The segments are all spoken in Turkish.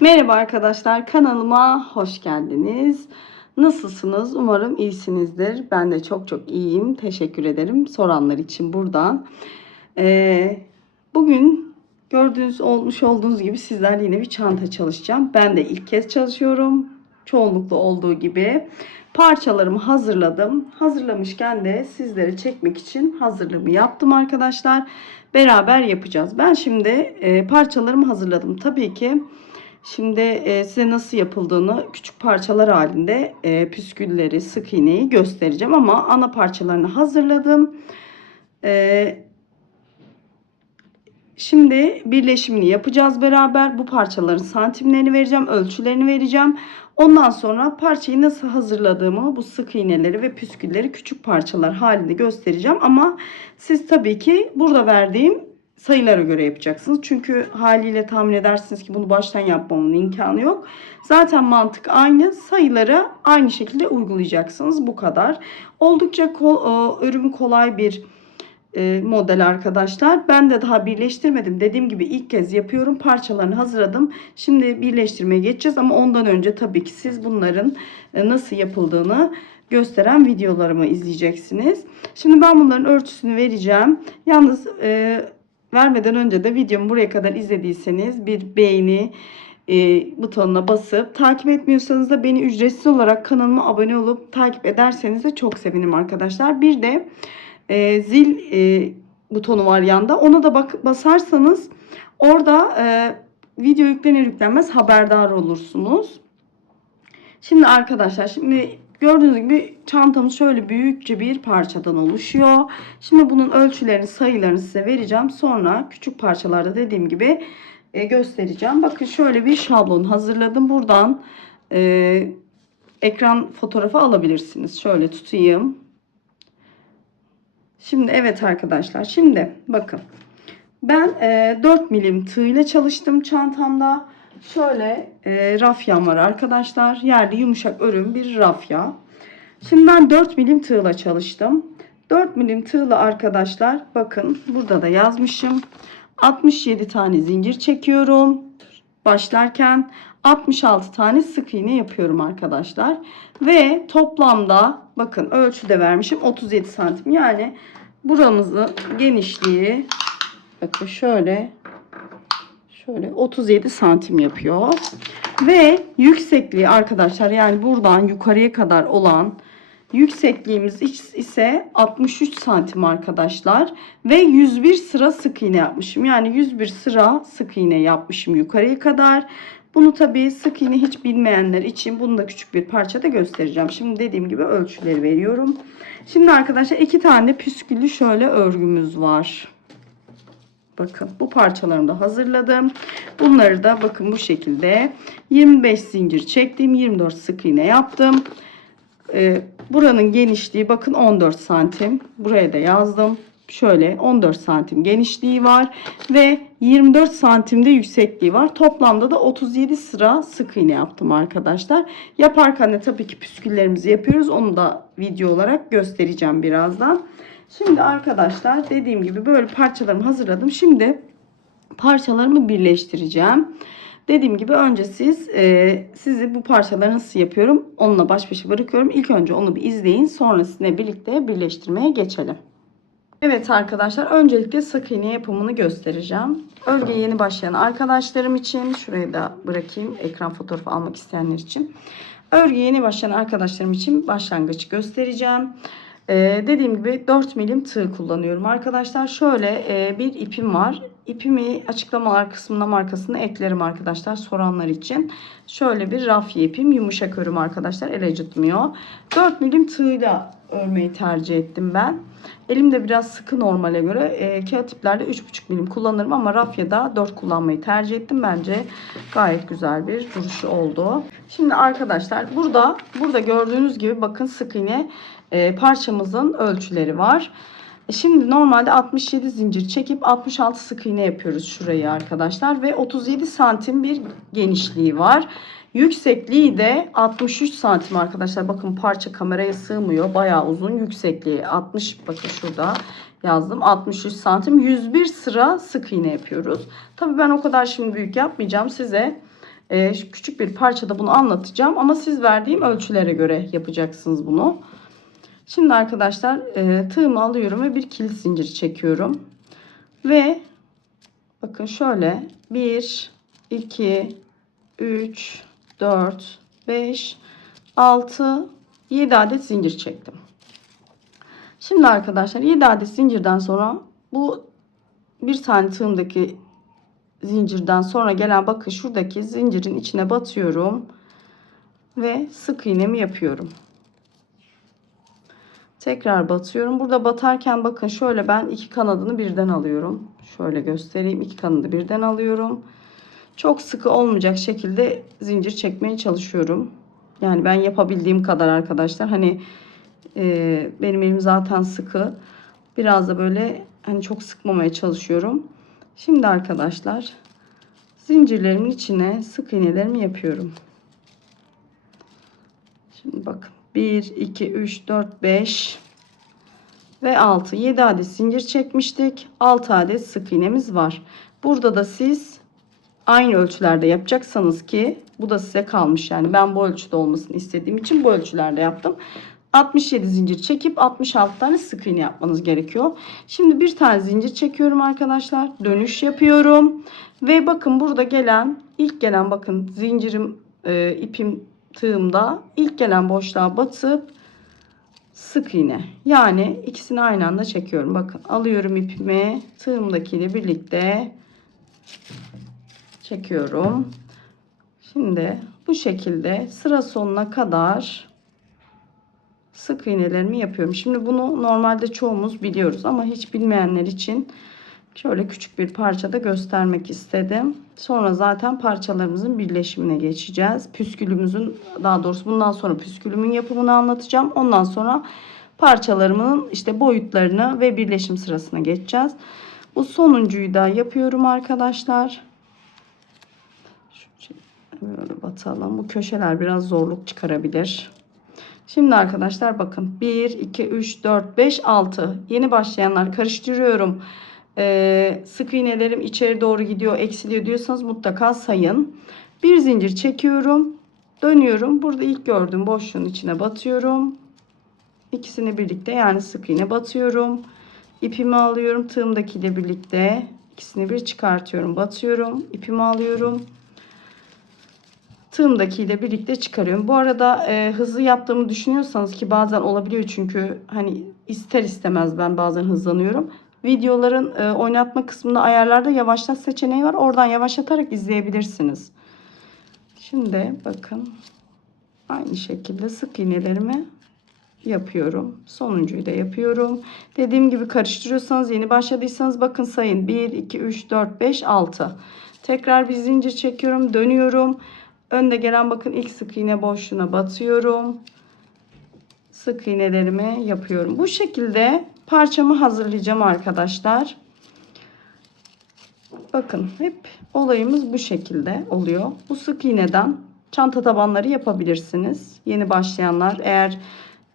Merhaba arkadaşlar, kanalıma hoş geldiniz. Nasılsınız? Umarım iyisinizdir. Ben de çok iyiyim. Teşekkür ederim soranlar için buradan. Ee, Bugün olmuş olduğunuz gibi sizlerle yine bir çanta çalışacağım. Ben de ilk kez çalışıyorum. Çoğunlukla olduğu gibi. Parçalarımı hazırladım. Hazırlamışken de sizlere çekmek için hazırlığımı yaptım arkadaşlar. Beraber yapacağız. Ben şimdi parçalarımı hazırladım. Tabii ki şimdi size nasıl yapıldığını küçük parçalar halinde püskülleri, sık iğneyi göstereceğim. Ama ana parçalarını hazırladım. Şimdi birleşimini yapacağız beraber. Bu parçaların santimlerini vereceğim, ölçülerini vereceğim. Ondan sonra parçayı nasıl hazırladığımı, bu sık iğneleri ve püskülleri küçük parçalar halinde göstereceğim. Ama siz tabii ki burada verdiğim sayılara göre yapacaksınız. Çünkü haliyle tahmin edersiniz ki bunu baştan yapmamın imkanı yok. Zaten mantık aynı. Sayıları aynı şekilde uygulayacaksınız. Bu kadar. Oldukça örümü kolay bir model arkadaşlar. Ben de daha birleştirmedim. Dediğim gibi ilk kez yapıyorum. Parçalarını hazırladım. Şimdi birleştirmeye geçeceğiz ama ondan önce tabii ki siz bunların nasıl yapıldığını gösteren videolarımı izleyeceksiniz. Şimdi ben bunların ölçüsünü vereceğim. Yalnız vermeden önce de videomu buraya kadar izlediyseniz bir beğeni butonuna basıp takip etmiyorsanız da beni ücretsiz olarak kanalıma abone olup takip ederseniz de çok sevinirim arkadaşlar. Bir de zil butonu var yanda. Ona da basarsanız orada video yüklenir yüklenmez haberdar olursunuz. Şimdi arkadaşlar, şimdi gördüğünüz gibi çantamız şöyle büyükçe bir parçadan oluşuyor. Şimdi bunun ölçülerini, sayılarını size vereceğim. Sonra küçük parçalarda dediğim gibi göstereceğim. Bakın şöyle bir şablon hazırladım. Buradan ekran fotoğrafı alabilirsiniz. Şöyle tutayım. Şimdi evet arkadaşlar, şimdi bakın ben 4 milim tığ ile çalıştım çantamda. Şöyle rafyam var arkadaşlar, yerde yumuşak örüm bir rafya. Şimdi ben 4 milim tığ ile çalıştım. 4 milim tığ ile arkadaşlar, bakın burada da yazmışım, 67 tane zincir çekiyorum başlarken, 66 tane sık iğne yapıyorum arkadaşlar. Ve toplamda bakın ölçüde vermişim 37 santim. Yani buramızın genişliği bakın şöyle 37 santim yapıyor. Ve yüksekliği arkadaşlar, yani buradan yukarıya kadar olan yüksekliğimiz ise 63 santim arkadaşlar. Ve 101 sıra sık iğne yapmışım. Yani 101 sıra sık iğne yapmışım yukarıya kadar. Bunu tabii sık iğne hiç bilmeyenler için bunu da küçük bir parçada göstereceğim. Şimdi dediğim gibi ölçüleri veriyorum. Şimdi arkadaşlar 2 tane püsküllü şöyle örgümüz var. Bakın bu parçalarımı da hazırladım. Bunları da bakın bu şekilde 25 zincir çektim. 24 sık iğne yaptım. Buranın genişliği bakın 14 santim. Buraya da yazdım. Şöyle 14 santim genişliği var ve 24 santimde yüksekliği var. Toplamda da 37 sıra sık iğne yaptım arkadaşlar. Yaparken de tabii ki püsküllerimizi yapıyoruz. Onu da video olarak göstereceğim birazdan. Şimdi arkadaşlar dediğim gibi böyle parçalarımı hazırladım. Şimdi parçalarımı birleştireceğim. Dediğim gibi önce sizi bu parçaları nasıl yapıyorum onunla baş başa bırakıyorum. İlk önce onu bir izleyin. Sonra sizinle birlikte birleştirmeye geçelim. Evet arkadaşlar, öncelikle sık iğne yapımını göstereceğim. Örgüye yeni başlayan arkadaşlarım için şurayı da bırakayım, ekran fotoğrafı almak isteyenler için. Örgüye yeni başlayan arkadaşlarım için başlangıç göstereceğim. Dediğim gibi 4 milim tığ kullanıyorum arkadaşlar. Şöyle bir ipim var. İpimi açıklamalar kısmına markasını eklerim arkadaşlar soranlar için. Şöyle bir rafya ipim, yumuşak örüm arkadaşlar, el acıtmıyor. 4 milim tığla örmeyi tercih ettim ben. Elimde biraz sıkı normale göre. Kağıt iplerde 3,5 milim kullanırım ama rafyada 4 kullanmayı tercih ettim. Bence gayet güzel bir duruşu oldu. Şimdi arkadaşlar burada gördüğünüz gibi bakın sık iğne parçamızın ölçüleri var. Şimdi normalde 67 zincir çekip 66 sık iğne yapıyoruz şurayı arkadaşlar ve 37 santim bir genişliği var. Yüksekliği de 63 santim arkadaşlar. Bakın parça kameraya sığmıyor. Bayağı uzun yüksekliği. 60, bakın şurada yazdım. 63 santim. 101 sıra sık iğne yapıyoruz. Tabii ben o kadar şimdi büyük yapmayacağım. Size Şu küçük bir parçada bunu anlatacağım ama siz verdiğim ölçülere göre yapacaksınız bunu. Şimdi arkadaşlar tığımı alıyorum ve bir kilit zincir çekiyorum. Ve bakın şöyle 1, 2, 3, 4, 5, 6, 7 adet zincir çektim. Şimdi arkadaşlar 7 adet zincirden sonra bu bir tane tığımdaki zincirden sonra gelen bakın şuradaki zincirin içine batıyorum ve sık iğnemi yapıyorum. Tekrar batıyorum. Burada batarken bakın şöyle ben iki kanadını birden alıyorum. Şöyle göstereyim. İki kanadı birden alıyorum. Çok sıkı olmayacak şekilde zincir çekmeye çalışıyorum. Yani ben yapabildiğim kadar arkadaşlar. Hani benim elim zaten sıkı. Biraz da böyle hani çok sıkmamaya çalışıyorum. Şimdi arkadaşlar zincirlerimin içine sık iğnelerimi yapıyorum. Şimdi bakın 1, 2, 3, 4, 5 ve 6. 7 adet zincir çekmiştik. 6 adet sık iğnemiz var. Burada da siz aynı ölçülerde yapacaksanız ki bu da size kalmış. Yani ben bu ölçüde olmasını istediğim için bu ölçülerde yaptım. 67 zincir çekip 66 tane sık iğne yapmanız gerekiyor. Şimdi bir tane zincir çekiyorum arkadaşlar. Dönüş yapıyorum. Ve bakın burada ilk gelen bakın zincirim ipim tığımda ilk gelen boşluğa batıp sık iğne. Yani ikisini aynı anda çekiyorum. Bakın alıyorum ipimi tığımdakiyle birlikte çekiyorum. Şimdi bu şekilde sıra sonuna kadar sık iğnelerimi yapıyorum. Şimdi bunu normalde çoğumuz biliyoruz ama hiç bilmeyenler için şöyle küçük bir parçada göstermek istedim. Sonra zaten parçalarımızın birleşimine geçeceğiz. Püskülümüzün, daha doğrusu bundan sonra püskülümün yapımını anlatacağım. Ondan sonra parçalarımın işte boyutlarını ve birleşim sırasına geçeceğiz. Bu sonuncuyu da yapıyorum arkadaşlar. Böyle batalım. Bu köşeler biraz zorluk çıkarabilir. Şimdi arkadaşlar bakın 1, 2, 3, 4, 5, 6. Yeni başlayanlar karıştırıyorum. Sık iğnelerim içeri doğru gidiyor, eksiliyor diyorsanız mutlaka sayın. Bir zincir çekiyorum. Dönüyorum. Burada ilk gördüğüm boşluğun içine batıyorum. İkisini birlikte yani sık iğne batıyorum. İpimi alıyorum. Tığımdakiyle birlikte ikisini bir çıkartıyorum. Batıyorum. İpimi alıyorum. Tığımdakiyle birlikte çıkarıyorum. Bu arada hızlı yaptığımı düşünüyorsanız ki bazen olabiliyor çünkü hani ister istemez ben bazen hızlanıyorum. Videoların oynatma kısmında ayarlarda yavaşlat seçeneği var. Oradan yavaşlatarak izleyebilirsiniz. Şimdi bakın aynı şekilde sık iğnelerimi yapıyorum. Sonuncuyu da yapıyorum. Dediğim gibi karıştırıyorsanız yeni başladıysanız bakın sayın 1, 2, 3, 4, 5, 6. Tekrar bir zincir çekiyorum. Dönüyorum. Önde gelen bakın ilk sık iğne boşluğuna batıyorum. Sık iğnelerimi yapıyorum. Bu şekilde parçamı hazırlayacağım arkadaşlar. Bakın hep olayımız bu şekilde oluyor. Bu sık iğneden çanta tabanları yapabilirsiniz. Yeni başlayanlar eğer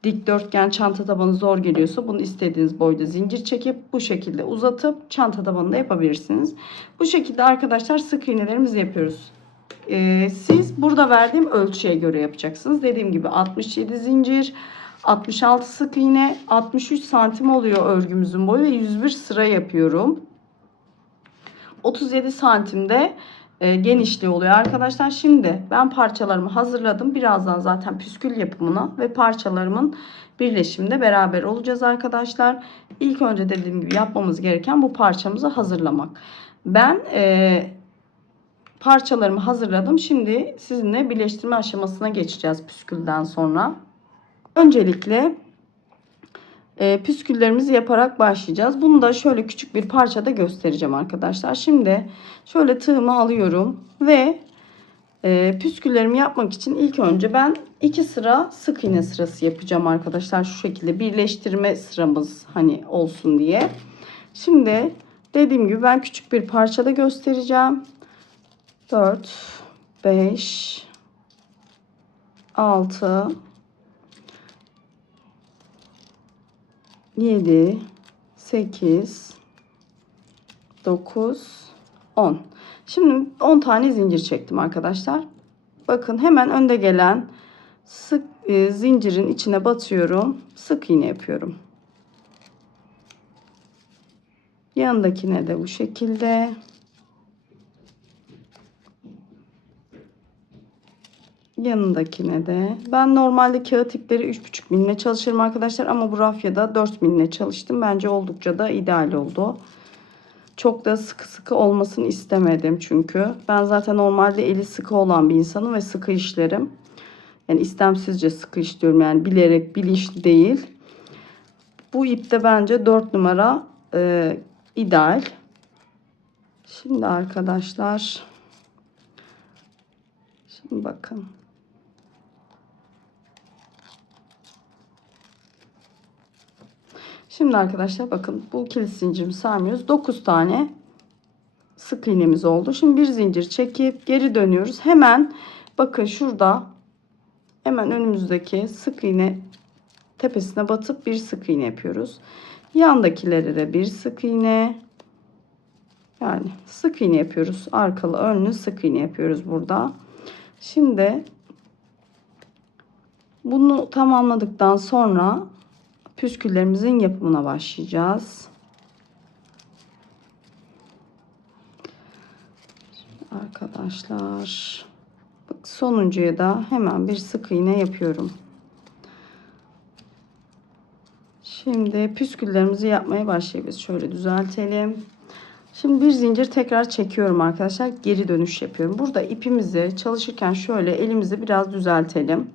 dikdörtgen çanta tabanı zor geliyorsa bunu istediğiniz boyda zincir çekip bu şekilde uzatıp çanta tabanı da yapabilirsiniz. Bu şekilde arkadaşlar sık iğnelerimizi yapıyoruz. Siz burada verdiğim ölçüye göre yapacaksınız. Dediğim gibi 67 zincir, 66 sık iğne, 63 santim oluyor örgümüzün boyu ve 101 sıra yapıyorum. 37 santimde genişliği oluyor arkadaşlar. Şimdi ben parçalarımı hazırladım. Birazdan zaten püskül yapımına ve parçalarımın birleşiminde beraber olacağız arkadaşlar. İlk önce dediğim gibi yapmamız gereken bu parçamızı hazırlamak. Ben parçalarımı hazırladım. Şimdi sizinle birleştirme aşamasına geçeceğiz püskülden sonra. Öncelikle püsküllerimizi yaparak başlayacağız. Bunu da şöyle küçük bir parçada göstereceğim arkadaşlar. Şimdi şöyle tığımı alıyorum ve püsküllerimi yapmak için ilk önce ben 2 sıra sık iğne sırası yapacağım arkadaşlar. Şu şekilde birleştirme sıramız hani olsun diye. Şimdi dediğim gibi ben küçük bir parçada göstereceğim. 4, 5, 6, 7, 8, 9, 10. Şimdi 10 tane zincir çektim arkadaşlar. Bakın hemen önde gelen sık zincirin içine batıyorum. Sık iğne yapıyorum. Yanındakine de bu şekilde. Yanındakine de. Ben normalde kağıt ipleri 3,5 milimle çalışırım arkadaşlar. Ama bu rafyada 4 milimle çalıştım. Bence oldukça da ideal oldu. Çok da sıkı sıkı olmasını istemedim çünkü. Ben zaten normalde eli sıkı olan bir insanım ve sıkı işlerim. Yani istemsizce sıkı işliyorum. Yani bilerek, bilinçli değil. Bu ipte bence 4 numara ideal. Şimdi arkadaşlar. Şimdi bakın. Şimdi arkadaşlar bakın bu kilit zincirimi sarmıyoruz. 9 tane sık iğnemiz oldu. Şimdi bir zincir çekip geri dönüyoruz. Hemen bakın şurada hemen önümüzdeki sık iğne tepesine batıp bir sık iğne yapıyoruz. Yandakilere de bir sık iğne. Yani sık iğne yapıyoruz. Arkalı önlü sık iğne yapıyoruz burada. Şimdi bunu tamamladıktan sonra püsküllerimizin yapımına başlayacağız. Arkadaşlar bak sonuncuya da hemen bir sık iğne yapıyorum. Şimdi püsküllerimizi yapmaya başlayabiliriz. Şöyle düzeltelim. Şimdi bir zincir tekrar çekiyorum arkadaşlar. Geri dönüş yapıyorum. Burada ipimizi çalışırken şöyle elimizi biraz düzeltelim.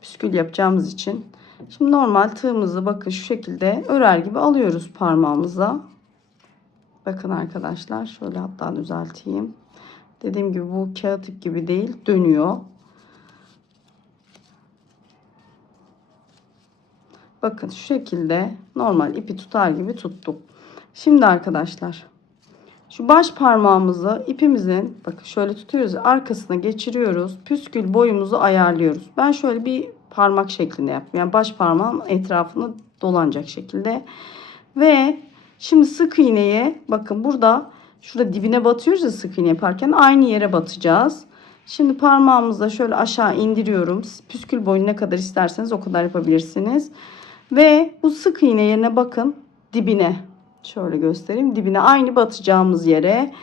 Püskül yapacağımız için. Şimdi normal tığımızı bakın şu şekilde örer gibi alıyoruz parmağımıza. Bakın arkadaşlar şöyle hatta düzelteyim. Dediğim gibi bu kağıt ip gibi değil, dönüyor. Bakın şu şekilde normal ipi tutar gibi tuttum. Şimdi arkadaşlar şu baş parmağımızı ipimizin bakın şöyle tutuyoruz, arkasına geçiriyoruz. Püskül boyumuzu ayarlıyoruz. Ben şöyle bir parmak şeklinde yaptım. Yani baş parmağın etrafını dolanacak şekilde. Ve şimdi sık iğneye bakın burada şurada dibine batıyoruz ya sık iğne yaparken aynı yere batacağız. Şimdi parmağımızla şöyle aşağı indiriyorum. Püskül boyu ne kadar isterseniz o kadar yapabilirsiniz. Ve bu sık iğne yerine bakın dibine. Şöyle göstereyim. Dibine aynı batacağımız yere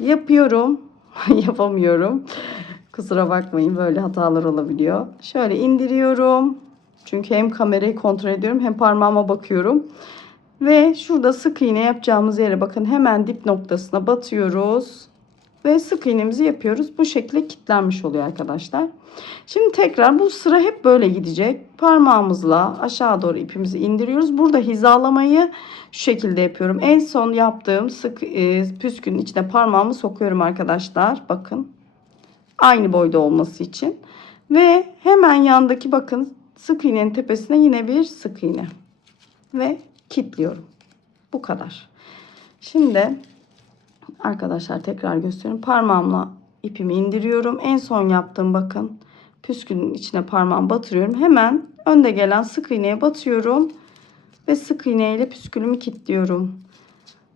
yapıyorum. Yapamıyorum. Kusura bakmayın böyle hatalar olabiliyor. Şöyle indiriyorum. Çünkü hem kamerayı kontrol ediyorum hem parmağıma bakıyorum. Ve şurada sık iğne yapacağımız yere bakın hemen dip noktasına batıyoruz. Ve sık iğnemizi yapıyoruz. Bu şekilde kilitlenmiş oluyor arkadaşlar. Şimdi tekrar bu sıra hep böyle gidecek. Parmağımızla aşağı doğru ipimizi indiriyoruz. Burada hizalamayı şu şekilde yapıyorum. En son yaptığım sık püskünün içine parmağımı sokuyorum arkadaşlar. Bakın. Aynı boyda olması için. Ve hemen yandaki bakın sık iğnenin tepesine yine bir sık iğne. Ve kilitliyorum. Bu kadar. Şimdi arkadaşlar tekrar gösteriyorum. Parmağımla ipimi indiriyorum. En son yaptığım bakın püskünün içine parmağımı batırıyorum. Hemen önde gelen sık iğneye batıyorum. Ve sık iğne ile püskülümü kilitliyorum.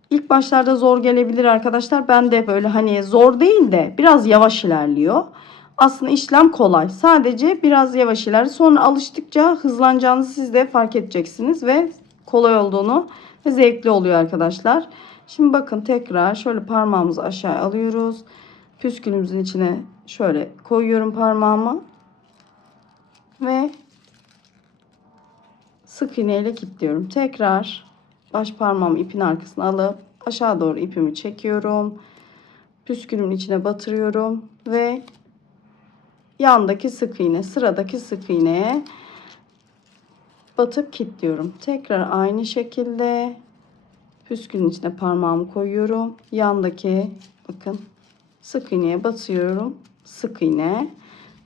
İlk başlarda zor gelebilir arkadaşlar. Ben de böyle hani zor değil de biraz yavaş ilerliyor. Aslında işlem kolay. Sadece biraz yavaş ilerliyor. Sonra alıştıkça hızlanacağınızı siz de fark edeceksiniz. Ve kolay olduğunu ve zevkli oluyor arkadaşlar. Şimdi bakın tekrar şöyle parmağımızı aşağı alıyoruz. Püskülümüzün içine şöyle koyuyorum parmağımı. Ve sık iğne ile kilitliyorum. Tekrar baş parmağımı ipin arkasına alıp aşağı doğru ipimi çekiyorum. Püskülümün içine batırıyorum. Ve yandaki sık iğne, sıradaki sık iğneye batıp kilitliyorum. Tekrar aynı şekilde püskülün içine parmağımı koyuyorum. Yandaki bakın sık iğneye batıyorum. Sık iğne.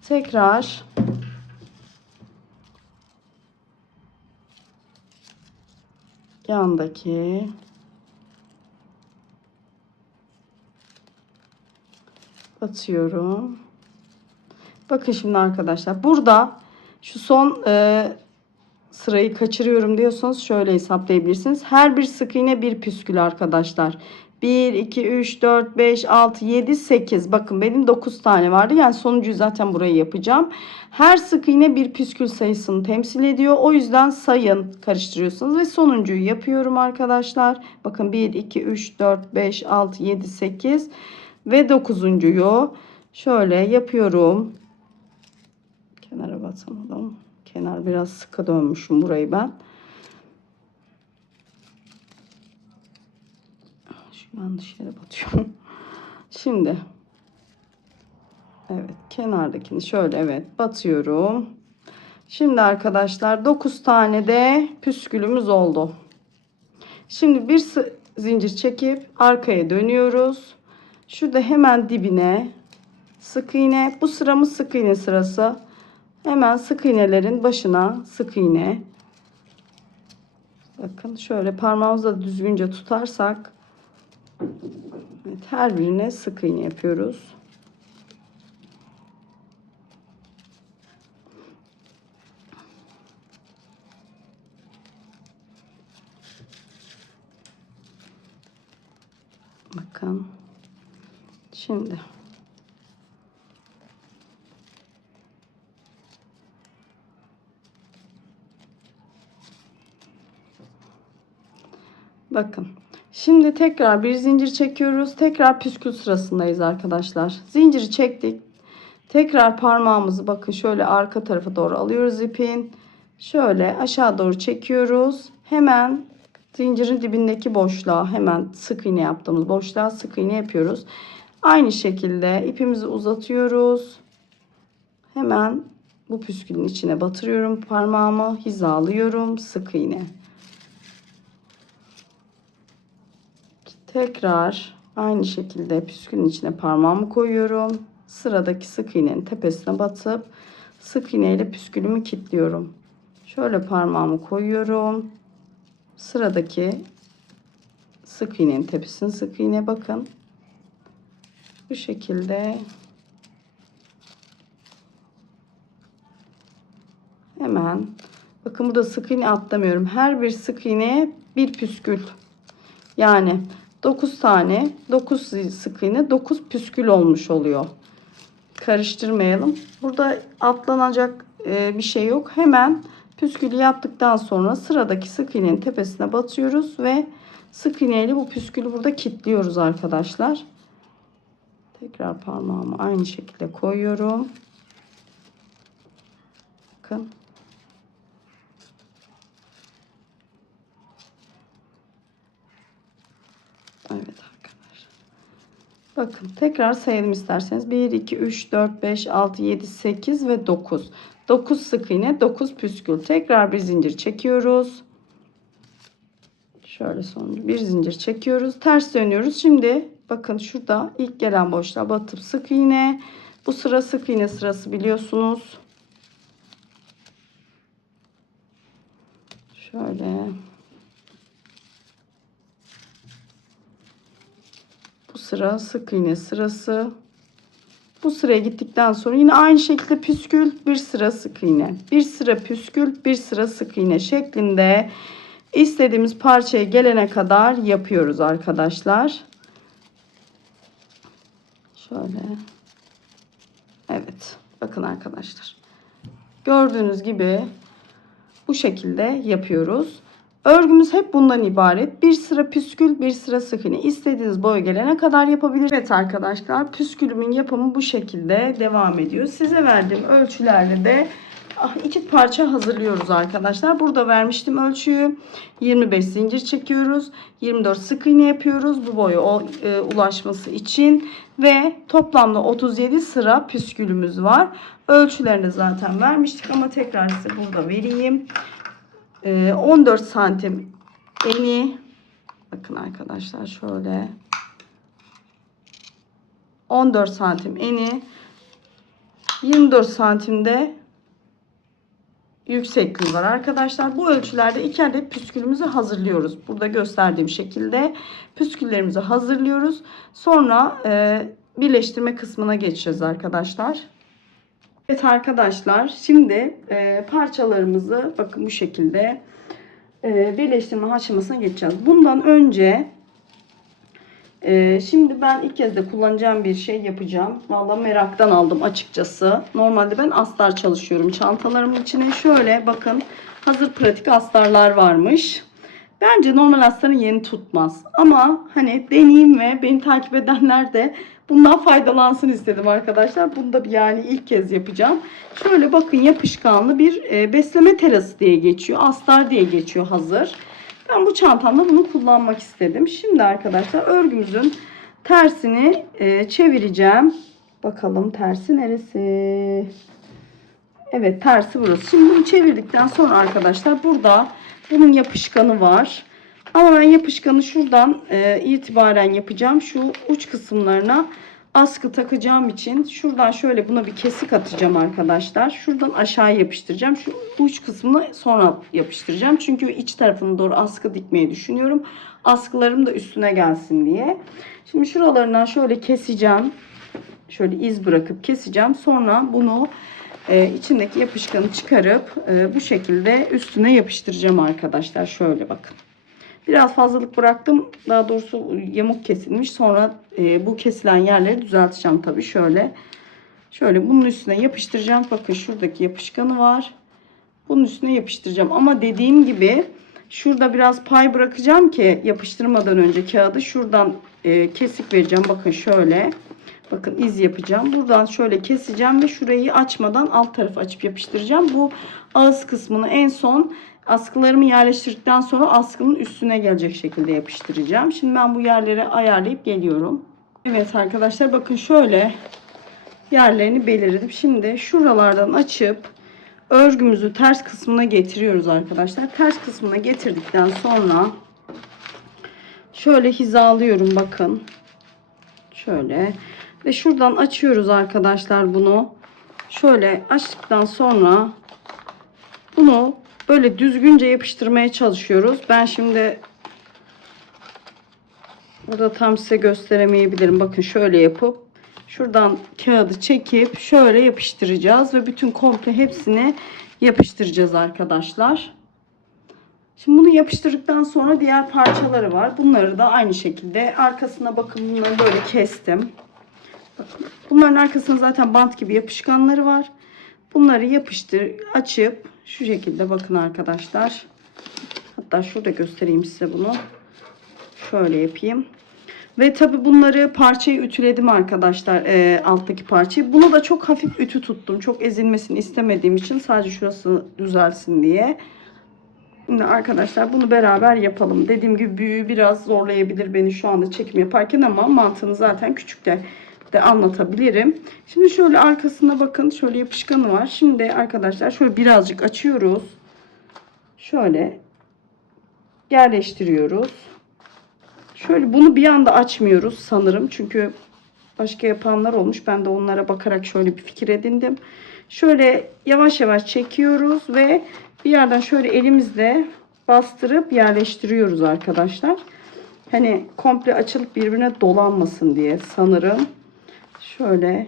Tekrar yandaki batıyorum. Bakın şimdi arkadaşlar burada şu son sırayı kaçırıyorum diyorsanız şöyle hesaplayabilirsiniz. Her bir sık iğne bir püskül arkadaşlar. 1, 2, 3, 4, 5, 6, 7, 8. Bakın benim 9 tane vardı. Yani sonuncuyu zaten burayı yapacağım. Her sık iğne bir püskül sayısını temsil ediyor. O yüzden sayın karıştırıyorsunuz. Ve sonuncuyu yapıyorum arkadaşlar. Bakın 1, 2, 3, 4, 5, 6, 7, 8 ve 9'uncuyu şöyle yapıyorum. Kenara batamadım. Kenar biraz sıkı dönmüşüm burayı ben. Şu yanlış yere batıyorum. Şimdi evet, kenardakini şöyle evet batıyorum. Şimdi arkadaşlar 9 tane de püskülümüz oldu. Şimdi bir zincir çekip arkaya dönüyoruz. Şurada hemen dibine sık iğne. Bu sıramız sık iğne sırası. Hemen sık iğnelerin başına sık iğne. Bakın şöyle parmağımızla düzgünce tutarsak evet, her birine sık iğne yapıyoruz. Bakın. Şimdi bakın. Şimdi tekrar bir zincir çekiyoruz. Tekrar püskül sırasındayız arkadaşlar. Zinciri çektik. Tekrar parmağımızı bakın şöyle arka tarafa doğru alıyoruz ipin. Şöyle aşağı doğru çekiyoruz. Hemen zincirin dibindeki boşluğa, hemen sık iğne yaptığımız boşluğa sık iğne yapıyoruz. Aynı şekilde ipimizi uzatıyoruz. Hemen bu püskülün içine batırıyorum parmağımı, hizalıyorum, sık iğne. Tekrar aynı şekilde püskülün içine parmağımı koyuyorum. Sıradaki sık iğnenin tepesine batıp sık iğne ile püskülümü kilitliyorum. Şöyle parmağımı koyuyorum. Sıradaki sık iğnenin tepesine sık iğne, bakın. Bu şekilde hemen bakın, burada sık iğne atlamıyorum. Her bir sık iğneye bir püskül. Yani 9 tane 9 sık iğne 9 püskül olmuş oluyor. Karıştırmayalım. Burada atlanacak bir şey yok. Hemen püskülü yaptıktan sonra sıradaki sık iğnenin tepesine batıyoruz ve sık iğneyle bu püskülü burada kilitliyoruz arkadaşlar. Tekrar parmağımı aynı şekilde koyuyorum. Bakın. Evet arkadaşlar. Bakın tekrar sayalım isterseniz. 1, 2, 3, 4, 5, 6, 7, 8 ve 9. 9 sık iğne, 9 püskül. Tekrar bir zincir çekiyoruz. Şöyle sonuncu bir zincir çekiyoruz. Ters dönüyoruz. Şimdi bakın şurada ilk gelen boşluğa batıp sık iğne. Bu sıra sık iğne sırası biliyorsunuz. Şöyle. Bu sıra sık iğne sırası. Bu sıraya gittikten sonra yine aynı şekilde püskül, bir sıra sık iğne, bir sıra püskül, bir sıra sık iğne şeklinde istediğimiz parçaya gelene kadar yapıyoruz arkadaşlar. Şöyle. Evet. Bakın arkadaşlar. Gördüğünüz gibi bu şekilde yapıyoruz. Örgümüz hep bundan ibaret. Bir sıra püskül, bir sıra sık iğne. İstediğiniz boya gelene kadar yapabilirsiniz. Evet arkadaşlar, püskülümün yapımı bu şekilde devam ediyor. Size verdiğim ölçülerle de iki parça hazırlıyoruz arkadaşlar. Burada vermiştim ölçüyü. 25 zincir çekiyoruz. 24 sık iğne yapıyoruz bu boya ulaşması için. Ve toplamda 37 sıra püskülümüz var. Ölçülerini zaten vermiştik ama tekrar size burada vereyim. 14 santim eni, bakın arkadaşlar şöyle 14 santim eni, 24 santimde yüksekliği var arkadaşlar. Bu ölçülerde 2 adet püskülümüzü hazırlıyoruz. Burada gösterdiğim şekilde püsküllerimizi hazırlıyoruz. Sonra birleştirme kısmına geçeceğiz arkadaşlar. Evet arkadaşlar, şimdi parçalarımızı bakın bu şekilde birleştirme aşamasına geçeceğiz. Bundan önce Şimdi ben ilk kez de kullanacağım bir şey yapacağım. Vallahi meraktan aldım açıkçası. Normalde ben astar çalışıyorum. Çantalarımın içine şöyle bakın hazır pratik astarlar varmış. Bence normal astarın yerini tutmaz. Ama hani deneyeyim ve beni takip edenler de bundan faydalansın istedim arkadaşlar. Bunu da yani ilk kez yapacağım. Şöyle bakın yapışkanlı bir besleme terası diye geçiyor. Astar diye geçiyor hazır. Ben bu çantamda bunu kullanmak istedim. Şimdi arkadaşlar örgümüzün tersini çevireceğim. Bakalım tersi neresi? Evet, tersi burası. Şimdi bunu çevirdikten sonra arkadaşlar burada bunun yapışkanı var. Ama ben yapışkanı şuradan itibaren yapacağım. Şu uç kısımlarına askı takacağım için şuradan şöyle buna bir kesik atacağım arkadaşlar. Şuradan aşağı yapıştıracağım. Şu uç kısmını sonra yapıştıracağım. Çünkü iç tarafına doğru askı dikmeyi düşünüyorum. Askılarım da üstüne gelsin diye. Şimdi şuralarından şöyle keseceğim. Şöyle iz bırakıp keseceğim. Sonra bunu içindeki yapışkanı çıkarıp bu şekilde üstüne yapıştıracağım arkadaşlar. Şöyle bakın. Biraz fazlalık bıraktım. Daha doğrusu yamuk kesilmiş. Sonra bu kesilen yerleri düzelteceğim tabii. Şöyle bunun üstüne yapıştıracağım. Bakın şuradaki yapışkanı var. Bunun üstüne yapıştıracağım. Ama dediğim gibi şurada biraz pay bırakacağım ki yapıştırmadan önce kağıdı şuradan kesik vereceğim. Bakın şöyle. Bakın iz yapacağım. Buradan şöyle keseceğim ve şurayı açmadan alt tarafı açıp yapıştıracağım. Bu ağız kısmını en son askılarımı yerleştirdikten sonra askının üstüne gelecek şekilde yapıştıracağım. Şimdi ben bu yerleri ayarlayıp geliyorum. Evet arkadaşlar bakın şöyle yerlerini belirledim. Şimdi şuralardan açıp örgümüzü ters kısmına getiriyoruz arkadaşlar. Ters kısmına getirdikten sonra şöyle hizalıyorum bakın. Şöyle ve şuradan açıyoruz arkadaşlar bunu. Şöyle açtıktan sonra bunu böyle düzgünce yapıştırmaya çalışıyoruz. Ben şimdi burada tam size gösteremeyebilirim. Bakın şöyle yapıp şuradan kağıdı çekip şöyle yapıştıracağız ve bütün komple hepsini yapıştıracağız arkadaşlar. Şimdi bunu yapıştırdıktan sonra diğer parçaları var. Bunları da aynı şekilde arkasına bakın bunları böyle kestim. Bakın, bunların arkasında zaten bant gibi yapışkanları var. Bunları açıp şu şekilde bakın arkadaşlar. Hatta şurada göstereyim size bunu. Şöyle yapayım. Ve tabi bunları parçayı ütüledim arkadaşlar. Alttaki parçayı. Bunu da çok hafif ütü tuttum. Çok ezilmesini istemediğim için sadece şurası düzelsin diye. Şimdi arkadaşlar bunu beraber yapalım. Dediğim gibi büyüğü biraz zorlayabilir beni şu anda çekim yaparken ama mantığını zaten küçükte de anlatabilirim. Şimdi şöyle arkasına bakın. Şöyle yapışkanı var. Şimdi arkadaşlar şöyle birazcık açıyoruz. Şöyle yerleştiriyoruz. Şöyle bunu bir anda açmıyoruz sanırım. Çünkü başka yapanlar olmuş. Ben de onlara bakarak şöyle bir fikir edindim. Şöyle yavaş yavaş çekiyoruz ve bir yerden şöyle elimizle bastırıp yerleştiriyoruz arkadaşlar. Hani komple açılıp birbirine dolanmasın diye sanırım. Şöyle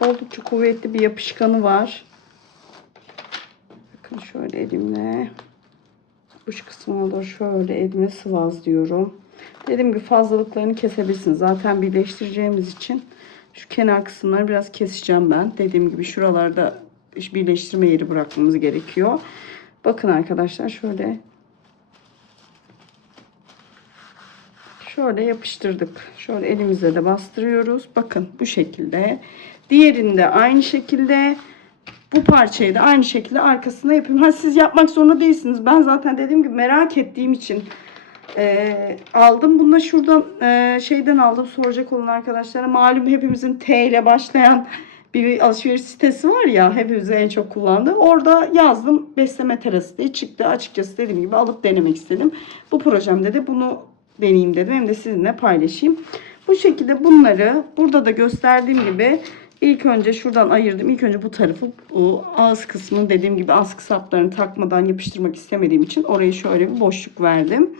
oldukça kuvvetli bir yapışkanı var. Bakın şöyle elimle uç kısmına da şöyle elimle sıvazlıyorum. Dediğim gibi fazlalıklarını kesebilirsiniz. Zaten birleştireceğimiz için şu kenar kısımları biraz keseceğim ben. Dediğim gibi şuralarda birleştirme yeri bırakmamız gerekiyor. Bakın arkadaşlar şöyle yapıştırdık. Şöyle elimizle de bastırıyoruz. Bakın bu şekilde. Diğerini de aynı şekilde. Bu parçayı da aynı şekilde arkasına yapayım. Ha, siz yapmak zorunda değilsiniz. Ben zaten dediğim gibi merak ettiğim için aldım. Bunu da şuradan şeyden aldım. Soracak olan arkadaşlara. Malum hepimizin T ile başlayan bir alışveriş sitesi var ya. Hepimizin en çok kullandığı. Orada yazdım. Besleme terası diye çıktı. Açıkçası dediğim gibi alıp denemek istedim. Bu projemde de bunu deneyeyim dedim. Hem de sizinle paylaşayım. Bu şekilde bunları burada da gösterdiğim gibi İlk önce şuradan ayırdım. İlk önce bu tarafı, bu ağız kısmını dediğim gibi askı saplarını takmadan yapıştırmak istemediğim için orayı şöyle bir boşluk verdim.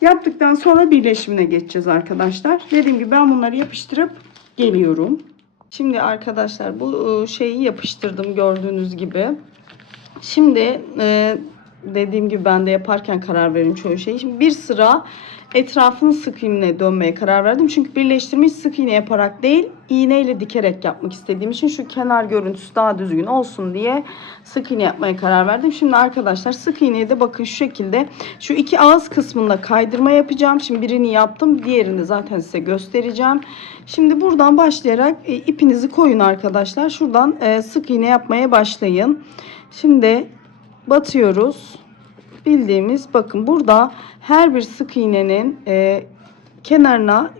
Yaptıktan sonra birleşimine geçeceğiz arkadaşlar. Dediğim gibi ben bunları yapıştırıp geliyorum. Şimdi arkadaşlar bu şeyi yapıştırdım gördüğünüz gibi. Şimdi dediğim gibi ben de yaparken karar veririm çoğu şeyi. Şimdi bir sıra etrafını sık iğne dönmeye karar verdim. Çünkü birleştirmeyi sık iğne yaparak değil, iğneyle dikerek yapmak istediğim için şu kenar görüntüsü daha düzgün olsun diye sık iğne yapmaya karar verdim. Şimdi arkadaşlar sık iğneyi de bakın şu şekilde şu iki ağız kısmında kaydırma yapacağım. Şimdi birini yaptım. Diğerini zaten size göstereceğim. Şimdi buradan başlayarak ipinizi koyun arkadaşlar. Şuradan sık iğne yapmaya başlayın. Şimdi batıyoruz. Bildiğimiz bakın burada her bir sık iğnenin kenarına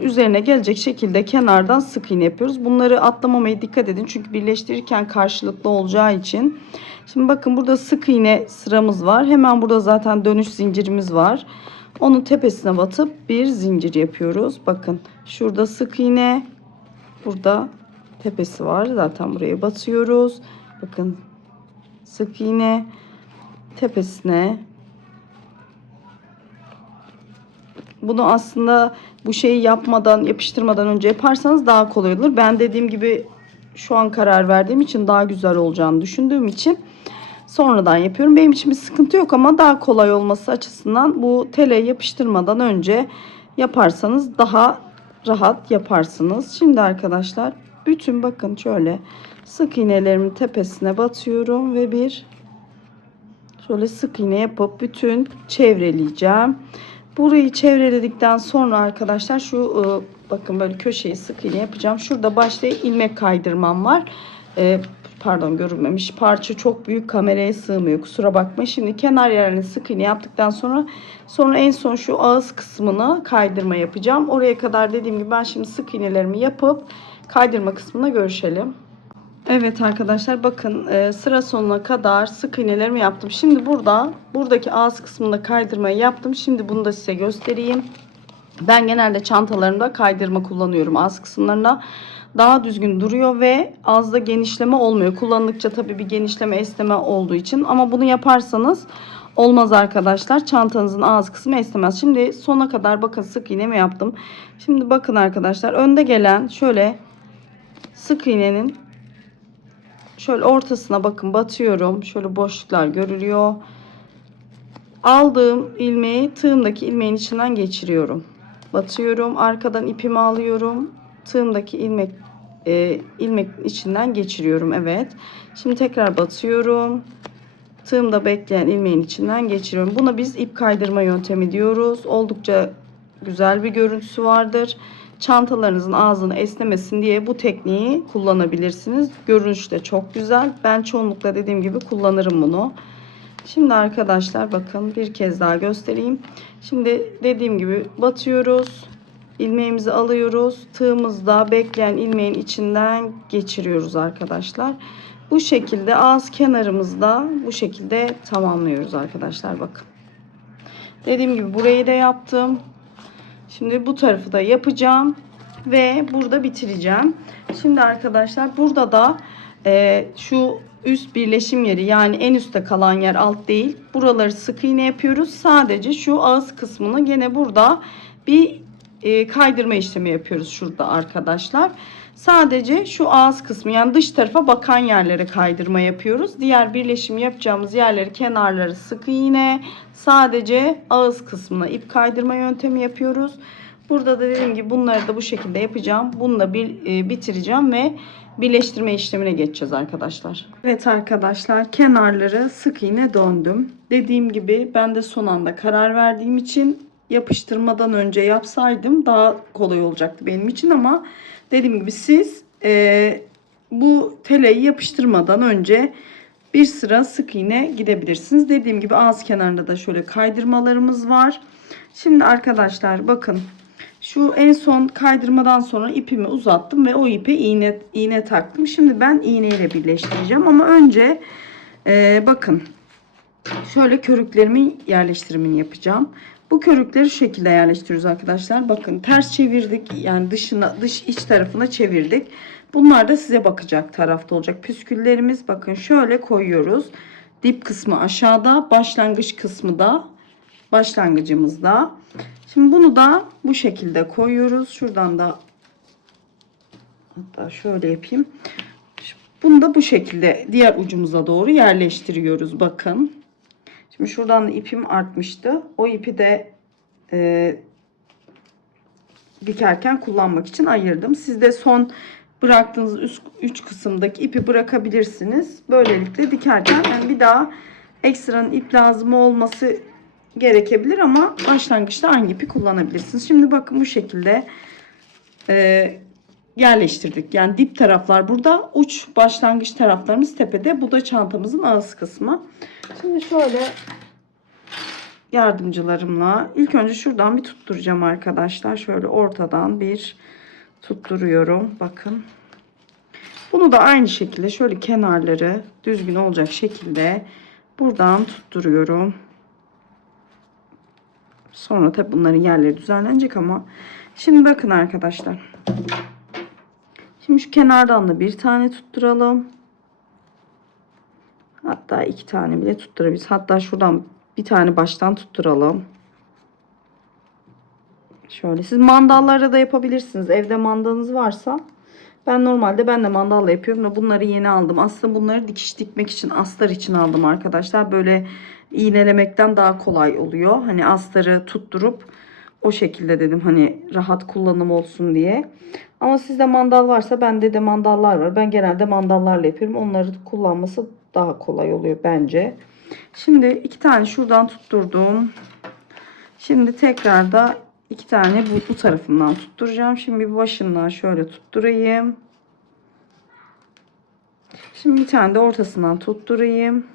üzerine gelecek şekilde kenardan sık iğne yapıyoruz. Bunları atlamamaya dikkat edin. Çünkü birleştirirken karşılıklı olacağı için. Şimdi bakın burada sık iğne sıramız var. Hemen burada zaten dönüş zincirimiz var. Onun tepesine batıp bir zincir yapıyoruz. Bakın şurada sık iğne. Burada tepesi var. Zaten buraya batıyoruz. Bakın sık iğne tepesine. Bunu aslında bu şeyi yapmadan, yapıştırmadan önce yaparsanız daha kolay olur. Ben dediğim gibi şu an karar verdiğim için, daha güzel olacağını düşündüğüm için sonradan yapıyorum. Benim için bir sıkıntı yok ama daha kolay olması açısından bu tele yapıştırmadan önce yaparsanız daha rahat yaparsınız. Şimdi arkadaşlar bütün bakın şöyle sık iğnelerimin tepesine batıyorum ve bir şöyle sık iğne yapıp bütün çevreleyeceğim. Burayı çevreledikten sonra arkadaşlar şu bakın böyle köşeyi sık iğne yapacağım. Şurada başta ilmek kaydırmam var. Pardon, görünmemiş. Parça çok büyük, kameraya sığmıyor. Kusura bakmayın. Şimdi kenar yerlerini sık iğne yaptıktan sonra en son şu ağız kısmına kaydırma yapacağım. Oraya kadar dediğim gibi ben şimdi sık iğnelerimi yapıp kaydırma kısmına görüşelim. Evet arkadaşlar bakın sıra sonuna kadar sık iğnelerimi yaptım. Şimdi buradaki ağız kısmında kaydırmayı yaptım. Şimdi bunu da size göstereyim. Ben genelde çantalarımda kaydırma kullanıyorum ağız kısımlarına. Daha düzgün duruyor ve az da genişleme olmuyor. Kullandıkça tabii bir genişleme, esneme olduğu için, ama bunu yaparsanız olmaz arkadaşlar. Çantanızın ağız kısmı esnemez. Şimdi sona kadar bakın sık iğnemi yaptım. Şimdi bakın arkadaşlar önde gelen şöyle sık iğnenin şöyle ortasına bakın batıyorum. Şöyle boşluklar görülüyor. Aldığım ilmeği tığımdaki ilmeğin içinden geçiriyorum. Batıyorum. Arkadan ipimi alıyorum. Tığımdaki ilmek içinden geçiriyorum. Evet. Şimdi tekrar batıyorum. Tığımda bekleyen ilmeğin içinden geçiriyorum. Buna biz ip kaydırma yöntemi diyoruz. Oldukça güzel bir görüntüsü vardır. Çantalarınızın ağzını esnemesin diye bu tekniği kullanabilirsiniz. Görünüş de çok güzel. Ben çoğunlukla dediğim gibi kullanırım bunu. Şimdi arkadaşlar bakın bir kez daha göstereyim. Şimdi dediğim gibi batıyoruz. İlmeğimizi alıyoruz. Tığımızda bekleyen ilmeğin içinden geçiriyoruz arkadaşlar. Bu şekilde ağız kenarımızda bu şekilde tamamlıyoruz arkadaşlar bakın. Dediğim gibi burayı da yaptım. Şimdi bu tarafı da yapacağım ve burada bitireceğim. Şimdi arkadaşlar burada da şu üst birleşim yeri, yani en üstte kalan yer, alt değil. Buraları sık iğne yapıyoruz. Sadece şu ağız kısmını gene burada bir kaydırma işlemi yapıyoruz şurada arkadaşlar. Sadece şu ağız kısmı, yani dış tarafa bakan yerlere kaydırma yapıyoruz. Diğer birleşim yapacağımız yerleri, kenarları sık iğne, sadece ağız kısmına ip kaydırma yöntemi yapıyoruz. Burada da dediğim gibi bunları da bu şekilde yapacağım. Bunu da bitireceğim ve birleştirme işlemine geçeceğiz arkadaşlar. Evet arkadaşlar, kenarları sık iğne döndüm. Dediğim gibi ben de son anda karar verdiğim için yapıştırmadan önce yapsaydım daha kolay olacaktı benim için, ama dediğim gibi siz bu teleyi yapıştırmadan önce bir sıra sık iğne gidebilirsiniz. Dediğim gibi ağız kenarında da şöyle kaydırmalarımız var. Şimdi arkadaşlar bakın, şu en son kaydırmadan sonra ipimi uzattım ve o ipe iğne taktım. Şimdi ben iğneyle birleştireceğim, ama önce bakın şöyle körüklerimin yerleştirimini yapacağım. Bu körükleri şu şekilde yerleştiriyoruz arkadaşlar. Bakın ters çevirdik, yani dış iç tarafına çevirdik. Bunlar da size bakacak tarafta olacak püsküllerimiz. Bakın şöyle koyuyoruz. Dip kısmı aşağıda, başlangıç kısmı da başlangıcımızda. Şimdi bunu da bu şekilde koyuyoruz. Şuradan da hatta şöyle yapayım. Bunu da bu şekilde diğer ucumuza doğru yerleştiriyoruz. Bakın. Şimdi şuradan da ipim artmıştı. O ipi de dikerken kullanmak için ayırdım. Siz de son bıraktığınız üst 3 kısımdaki ipi bırakabilirsiniz. Böylelikle dikerken yani bir daha ekstranın ip lazım olması gerekebilir ama başlangıçta aynı ipi kullanabilirsiniz. Şimdi bakın bu şekilde yerleştirdik. Yani dip taraflar burada, uç başlangıç taraflarımız tepede. Bu da çantamızın ağız kısmı. Şimdi şöyle yardımcılarımla ilk önce şuradan bir tutturacağım arkadaşlar. Şöyle ortadan bir tutturuyorum. Bakın. Bunu da aynı şekilde şöyle kenarları düzgün olacak şekilde buradan tutturuyorum. Sonra tabi bunların yerleri düzenlenecek ama şimdi bakın arkadaşlar. Şimdi şu kenardan da bir tane tutturalım. Hatta 2 tane bile tutturabiliriz. Hatta şuradan bir tane baştan tutturalım. Şöyle siz mandallara da yapabilirsiniz. Evde mandalınız varsa. Ben de mandalla yapıyorum da bunları yeni aldım. Aslında bunları dikiş dikmek için, astar için aldım arkadaşlar. Böyle iğnelemekten daha kolay oluyor. Hani astarı tutturup o şekilde dedim hani rahat kullanım olsun diye. Ama sizde mandal varsa bende de mandallar var. Ben genelde mandallarla yapıyorum. Onları kullanması daha kolay oluyor bence. Şimdi 2 tane şuradan tutturdum. Şimdi tekrar da 2 tane bu tarafından tutturacağım. Şimdi bir başından şöyle tutturayım. Şimdi bir tane de ortasından tutturayım.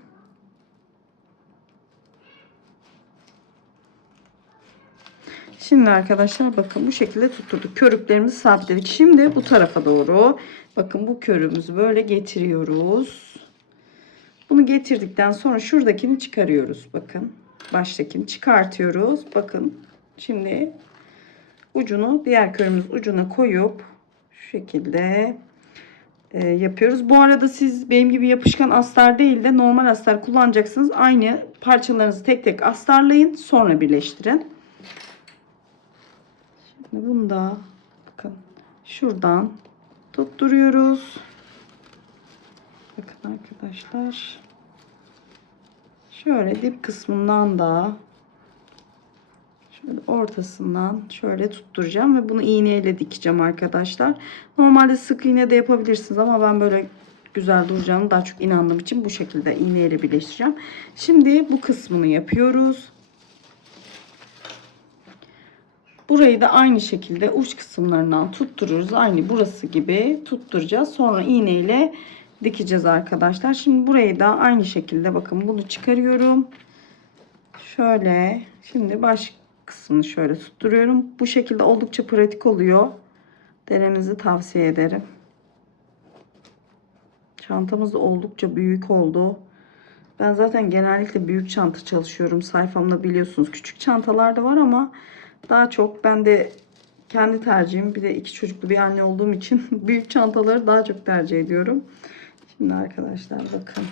Şimdi arkadaşlar bakın bu şekilde tutturduk. Körüklerimizi sabitledik. Şimdi bu tarafa doğru bakın bu körümüzü böyle getiriyoruz. Bunu getirdikten sonra şuradakini çıkarıyoruz. Bakın baştakini çıkartıyoruz. Bakın şimdi ucunu diğer körümüz ucuna koyup şu şekilde yapıyoruz. Bu arada siz benim gibi yapışkan astar değil de normal astar kullanacaksınız. Aynı parçalarınızı tek tek astarlayın. Sonra birleştirin. Şimdi bunu da bakın şuradan tutturuyoruz. Bakın arkadaşlar. Şöyle dip kısmından da şöyle ortasından şöyle tutturacağım ve bunu iğneyle dikeceğim arkadaşlar. Normalde sık iğne de yapabilirsiniz ama ben böyle güzel duracağını daha çok inandığım için bu şekilde iğneyle birleştireceğim. Şimdi bu kısmını yapıyoruz. Burayı da aynı şekilde uç kısımlarından tutturuyoruz. Aynı burası gibi tutturacağız. Sonra iğneyle dikeceğiz arkadaşlar. Şimdi burayı da aynı şekilde bakın bunu çıkarıyorum. Şöyle şimdi baş kısmını şöyle tutturuyorum. Bu şekilde oldukça pratik oluyor. Denemenizi tavsiye ederim. Çantamız da oldukça büyük oldu. Ben zaten genellikle büyük çanta çalışıyorum. Sayfamda biliyorsunuz küçük çantalar da var ama daha çok ben de kendi tercihim. Bir de 2 çocuklu bir anne olduğum için büyük çantaları daha çok tercih ediyorum. Şimdi arkadaşlar bakın.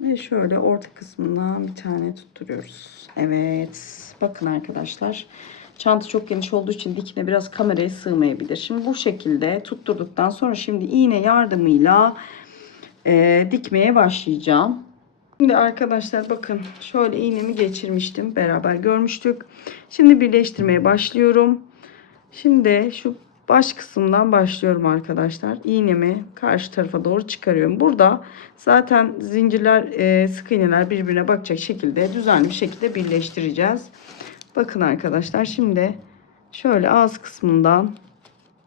Ve şöyle orta kısmından bir tane tutturuyoruz. Evet. Bakın arkadaşlar. Çanta çok geniş olduğu için dikine biraz kameraya sığmayabilir. Şimdi bu şekilde tutturduktan sonra şimdi iğne yardımıyla dikmeye başlayacağım. Şimdi arkadaşlar bakın şöyle iğnemi geçirmiştim. Beraber görmüştük. Şimdi birleştirmeye başlıyorum. Şimdi şu baş kısımdan başlıyorum arkadaşlar. İğnemi karşı tarafa doğru çıkarıyorum. Burada zaten zincirler, sık iğneler birbirine bakacak şekilde düzenli bir şekilde birleştireceğiz. Bakın arkadaşlar şimdi şöyle ağız kısmından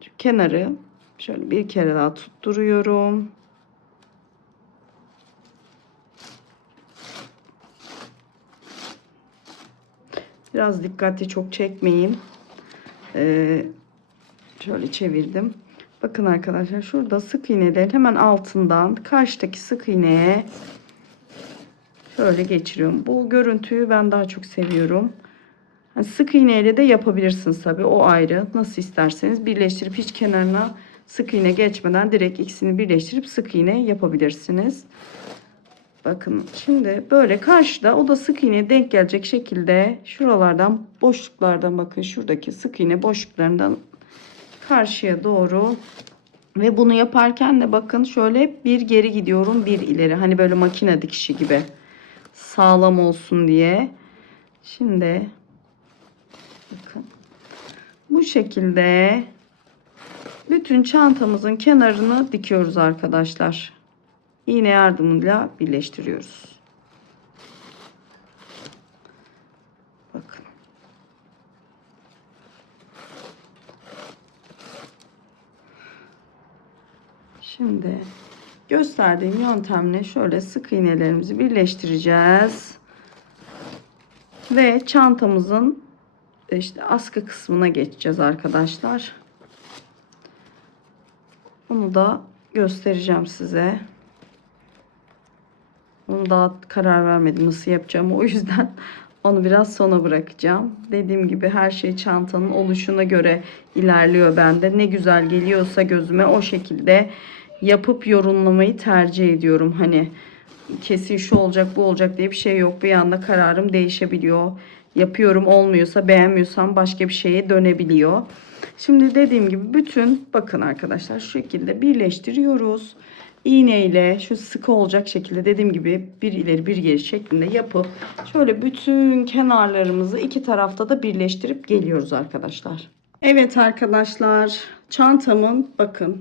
şu kenarı şöyle bir kere daha tutturuyorum. Biraz dikkatli, çok çekmeyin. Şöyle çevirdim. Bakın arkadaşlar şurada sık iğnelerin hemen altından karşıdaki sık iğneye şöyle geçiriyorum. Bu görüntüyü ben daha çok seviyorum. Yani sık iğneyle de yapabilirsiniz tabi, o ayrı. Nasıl isterseniz birleştirip hiç kenarına sık iğne geçmeden direkt ikisini birleştirip sık iğne yapabilirsiniz. Bakın şimdi böyle karşıda o da sık iğneye denk gelecek şekilde şuralardan boşluklardan bakın şuradaki sık iğne boşluklarından karşıya doğru ve bunu yaparken de bakın şöyle bir geri gidiyorum bir ileri, hani böyle makine dikişi gibi sağlam olsun diye. Şimdi bakın bu şekilde bütün çantamızın kenarını dikiyoruz arkadaşlar. İğne yardımıyla birleştiriyoruz. Bakın. Şimdi gösterdiğim yöntemle şöyle sık iğnelerimizi birleştireceğiz. Ve çantamızın işte askı kısmına geçeceğiz arkadaşlar. Onu da göstereceğim size. Onu daha karar vermedim nasıl yapacağım. O yüzden onu biraz sona bırakacağım. Dediğim gibi her şey çantanın oluşuna göre ilerliyor bende. Ne güzel geliyorsa gözüme o şekilde yapıp yorumlamayı tercih ediyorum. Hani kesin şu olacak bu olacak diye bir şey yok. Bir anda kararım değişebiliyor. Yapıyorum, olmuyorsa, beğenmiyorsam başka bir şeye dönebiliyor. Şimdi dediğim gibi bütün bakın arkadaşlar şu şekilde birleştiriyoruz. İğne ile şu sıkı olacak şekilde dediğim gibi bir ileri bir geri şeklinde yapıp şöyle bütün kenarlarımızı iki tarafta da birleştirip geliyoruz arkadaşlar. Evet arkadaşlar, çantamın bakın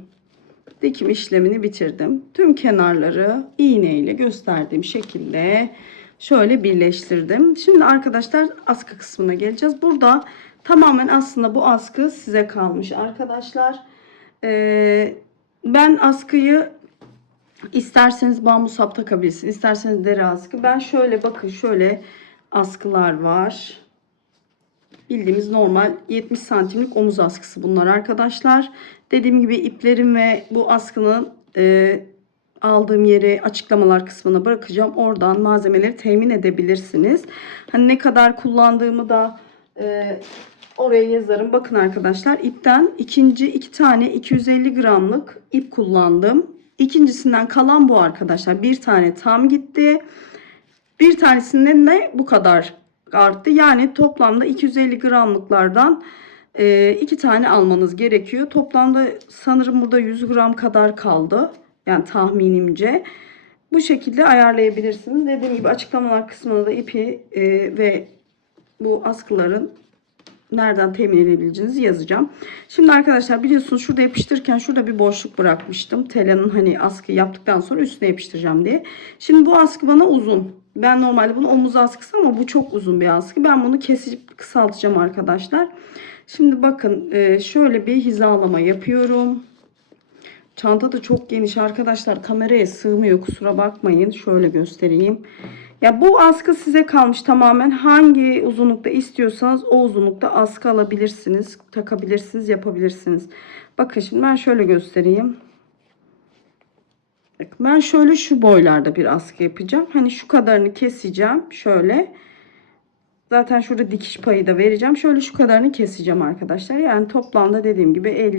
dikim işlemini bitirdim. Tüm kenarları iğne ile gösterdiğim şekilde şöyle birleştirdim. Şimdi arkadaşlar askı kısmına geleceğiz. Burada tamamen aslında bu askı size kalmış arkadaşlar. Ben askıyı isterseniz bambu sap takabilirsiniz, isterseniz deri askı. Ben şöyle bakın, şöyle askılar var. Bildiğimiz normal 70 santimlik omuz askısı bunlar arkadaşlar. Dediğim gibi iplerim ve bu askının aldığım yeri açıklamalar kısmına bırakacağım. Oradan malzemeleri temin edebilirsiniz. Hani ne kadar kullandığımı da oraya yazarım. Bakın arkadaşlar, ipten iki tane 250 gramlık ip kullandım. İkincisinden kalan bu arkadaşlar. Bir tane tam gitti. Bir tanesinden de bu kadar arttı. Yani toplamda 250 gramlıklardan 2 tane almanız gerekiyor. Toplamda sanırım burada 100 gram kadar kaldı. Yani tahminimce. Bu şekilde ayarlayabilirsiniz. Dediğim gibi açıklamalar kısmına da ipi ve bu askıların nereden temin edebileceğinizi yazacağım. Şimdi arkadaşlar biliyorsunuz şurada yapıştırırken şurada bir boşluk bırakmıştım. Telanın hani askı yaptıktan sonra üstüne yapıştıracağım diye. Şimdi bu askı bana uzun. Ben normalde bunu omuz askısı ama bu çok uzun bir askı. Ben bunu kesip kısaltacağım arkadaşlar. Şimdi bakın şöyle bir hizalama yapıyorum. Çanta da çok geniş arkadaşlar. Kameraya sığmıyor, kusura bakmayın. Şöyle göstereyim. Ya bu askı size kalmış tamamen. Hangi uzunlukta istiyorsanız o uzunlukta askı alabilirsiniz, takabilirsiniz, yapabilirsiniz. Bakın şimdi ben şöyle göstereyim. Ben şöyle şu boylarda bir askı yapacağım. Hani şu kadarını keseceğim. Şöyle. Zaten şurada dikiş payı da vereceğim. Şöyle şu kadarını keseceğim arkadaşlar. Yani toplamda dediğim gibi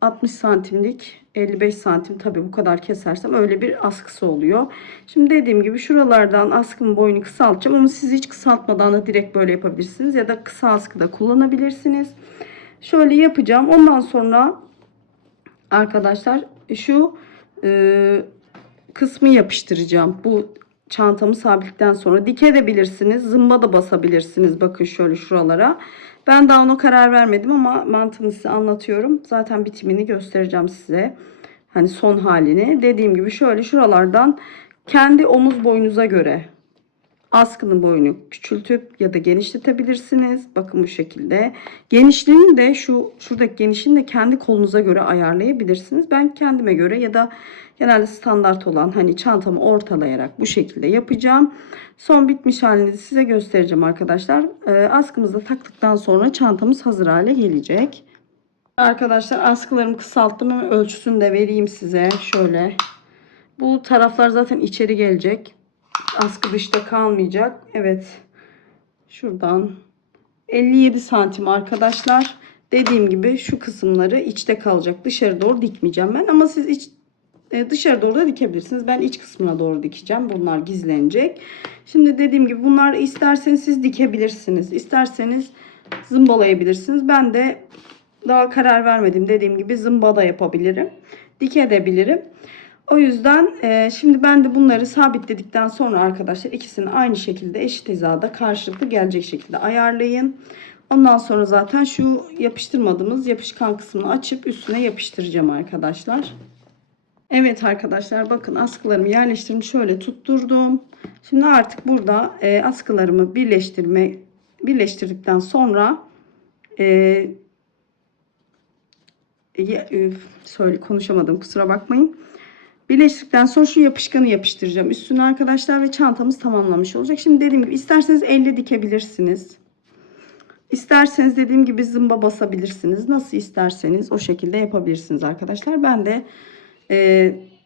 60 santimlik 55 santim, tabi bu kadar kesersem öyle bir askısı oluyor. Şimdi dediğim gibi şuralardan askımın boyunu kısaltacağım ama siz hiç kısaltmadan da direkt böyle yapabilirsiniz ya da kısa askı da kullanabilirsiniz. Şöyle yapacağım. Ondan sonra arkadaşlar şu kısmı yapıştıracağım. Bu çantamı sabitledikten sonra dikebilirsiniz, zımba da basabilirsiniz. Bakın şöyle şuralara. Ben daha ona karar vermedim ama mantığını size anlatıyorum. Zaten bitimini göstereceğim size. Hani son halini. Dediğim gibi şöyle şuralardan kendi omuz boyunuza göre askının boyunu küçültüp ya da genişletebilirsiniz. Bakın bu şekilde. Genişliğini de şuradaki genişliğini de kendi kolunuza göre ayarlayabilirsiniz. Ben kendime göre ya da genelde standart olan hani çantamı ortalayarak bu şekilde yapacağım. Son bitmiş halini de size göstereceğim arkadaşlar. Askımızı da taktıktan sonra çantamız hazır hale gelecek. Arkadaşlar askılarımı kısalttım. Hemen ölçüsünü de vereyim size. Şöyle. Bu taraflar zaten içeri gelecek. Askı dışta kalmayacak. Evet. Şuradan 57 santim arkadaşlar. Dediğim gibi şu kısımları içte kalacak. Dışarı doğru dikmeyeceğim ben. Ama siz dışarı doğru da dikebilirsiniz. Ben iç kısmına doğru dikeceğim. Bunlar gizlenecek. Şimdi dediğim gibi bunlar isterseniz siz dikebilirsiniz. İsterseniz zımbalayabilirsiniz. Ben de daha karar vermedim. Dediğim gibi zımba da yapabilirim. Dikebilirim. O yüzden şimdi ben de bunları sabitledikten sonra arkadaşlar ikisini aynı şekilde eşit hizada karşılıklı gelecek şekilde ayarlayın. Ondan sonra zaten şu yapıştırmadığımız yapışkan kısmını açıp üstüne yapıştıracağım arkadaşlar. Evet arkadaşlar, bakın askılarımı yerleştirdim. Şöyle tutturdum. Şimdi artık burada askılarımı birleştirdikten sonra konuşamadım, kusura bakmayın. Birleştirdikten sonra şu yapışkanı yapıştıracağım üstüne arkadaşlar ve çantamız tamamlamış olacak. Şimdi dediğim gibi isterseniz elle dikebilirsiniz. İsterseniz dediğim gibi zımba basabilirsiniz. Nasıl isterseniz o şekilde yapabilirsiniz arkadaşlar. Ben de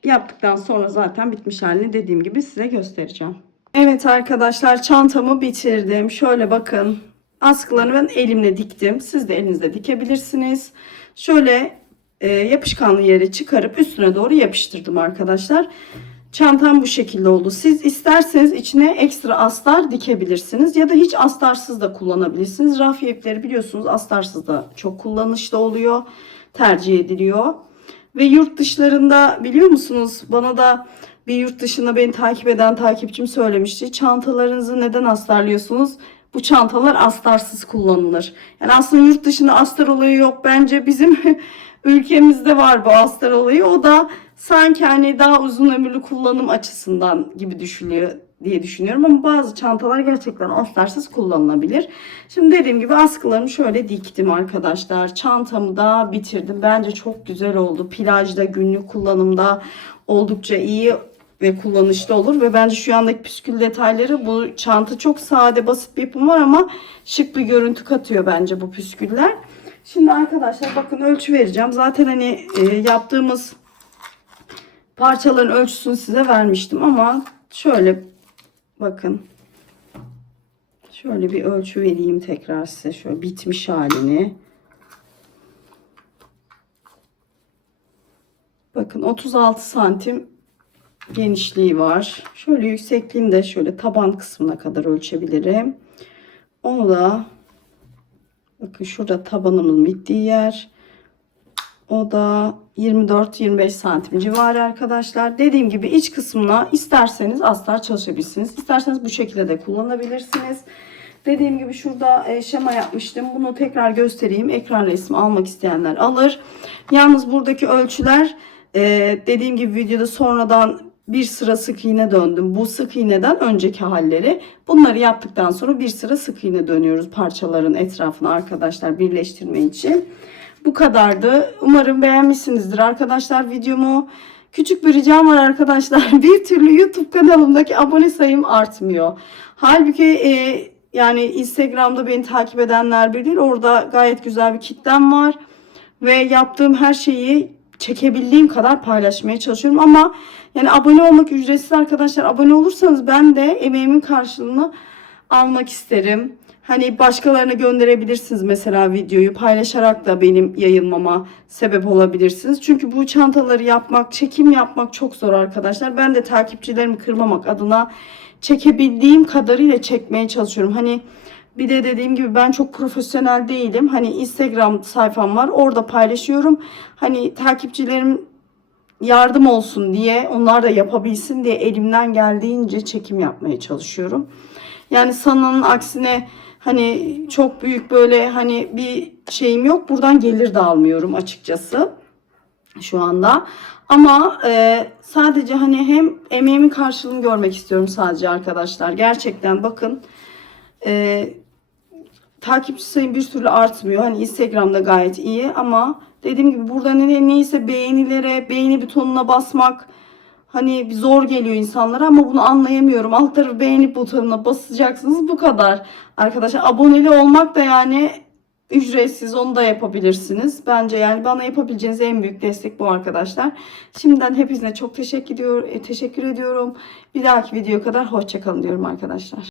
yaptıktan sonra zaten bitmiş halini dediğim gibi size göstereceğim. Evet arkadaşlar, çantamı bitirdim. Şöyle bakın, askılarını ben elimle diktim. Siz de elinizle dikebilirsiniz. Şöyle yapışkanlı yeri çıkarıp üstüne doğru yapıştırdım arkadaşlar. Çantam bu şekilde oldu. Siz isterseniz içine ekstra astar dikebilirsiniz ya da hiç astarsız da kullanabilirsiniz. Rafiye ipleri biliyorsunuz astarsız da çok kullanışlı oluyor. Tercih ediliyor. Ve yurt dışlarında biliyor musunuz, bana da bir yurt dışında beni takip eden takipçim söylemişti. Çantalarınızı neden astarlıyorsunuz? Bu çantalar astarsız kullanılır. Yani aslında yurt dışında astar olayı yok. Bence bizim ülkemizde var bu astar olayı. O da sanki hani daha uzun ömürlü kullanım açısından gibi düşünüyor diye düşünüyorum. Ama bazı çantalar gerçekten astarsız kullanılabilir. Şimdi dediğim gibi askılarımı şöyle diktim arkadaşlar. Çantamı da bitirdim. Bence çok güzel oldu. Plajda, günlük kullanımda oldukça iyi ve kullanışlı olur. Ve bence şu andaki püskül detayları, bu çanta çok sade, basit bir yapım var ama şık bir görüntü katıyor bence bu püsküller. Şimdi arkadaşlar bakın, ölçü vereceğim. Zaten hani yaptığımız parçaların ölçüsünü size vermiştim ama şöyle bakın. Şöyle bir ölçü vereyim tekrar size. Şöyle bitmiş halini. Bakın 36 santim genişliği var. Şöyle yüksekliğini de şöyle taban kısmına kadar ölçebilirim. Onu da bakın, şurada tabanımın bittiği yer. O da 24-25 santim civarı arkadaşlar. Dediğim gibi iç kısmına isterseniz astar çalışabilirsiniz. İsterseniz bu şekilde de kullanabilirsiniz. Dediğim gibi şurada şema yapmıştım. Bunu tekrar göstereyim. Ekran resmi almak isteyenler alır. Yalnız buradaki ölçüler dediğim gibi videoda sonradan bir sıra sık iğne döndüm. Bu sık iğneden önceki halleri. Bunları yaptıktan sonra bir sıra sık iğne dönüyoruz parçaların etrafına arkadaşlar, birleştirme için. Bu kadardı. Umarım beğenmişsinizdir arkadaşlar videomu. Küçük bir ricam var arkadaşlar. Bir türlü YouTube kanalımdaki abone sayım artmıyor. Halbuki yani Instagram'da beni takip edenler bilir. Orada gayet güzel bir kitlem var. Ve yaptığım her şeyi çekebildiğim kadar paylaşmaya çalışıyorum. Ama yani abone olmak ücretsiz arkadaşlar. Abone olursanız ben de emeğimin karşılığını almak isterim. Hani başkalarına gönderebilirsiniz mesela, videoyu paylaşarak da benim yayılmama sebep olabilirsiniz. Çünkü bu çantaları yapmak, çekim yapmak çok zor arkadaşlar. Ben de takipçilerimi kırmamak adına çekebildiğim kadarıyla çekmeye çalışıyorum. Hani bir de dediğim gibi ben çok profesyonel değilim. Hani Instagram sayfam var, orada paylaşıyorum. Hani takipçilerim yardım olsun diye, onlar da yapabilsin diye elimden geldiğince çekim yapmaya çalışıyorum. Yani sananın aksine hani çok büyük böyle hani bir şeyim yok. Buradan gelir de almıyorum açıkçası şu anda. Ama sadece hani hem emeğimin karşılığını görmek istiyorum sadece arkadaşlar. Gerçekten bakın, takipçi sayım bir türlü artmıyor. Hani Instagram'da gayet iyi ama dediğim gibi burada neyse beğeni butonuna basmak hani zor geliyor insanlara ama bunu anlayamıyorum. Alt tarafı beğeni butonuna basacaksınız, bu kadar. Arkadaşlar aboneli olmak da yani ücretsiz, onu da yapabilirsiniz. Bence yani bana yapabileceğiniz en büyük destek bu arkadaşlar. Şimdiden hepinize çok teşekkür ediyorum. Bir dahaki videoya kadar hoşça kalın diyorum arkadaşlar.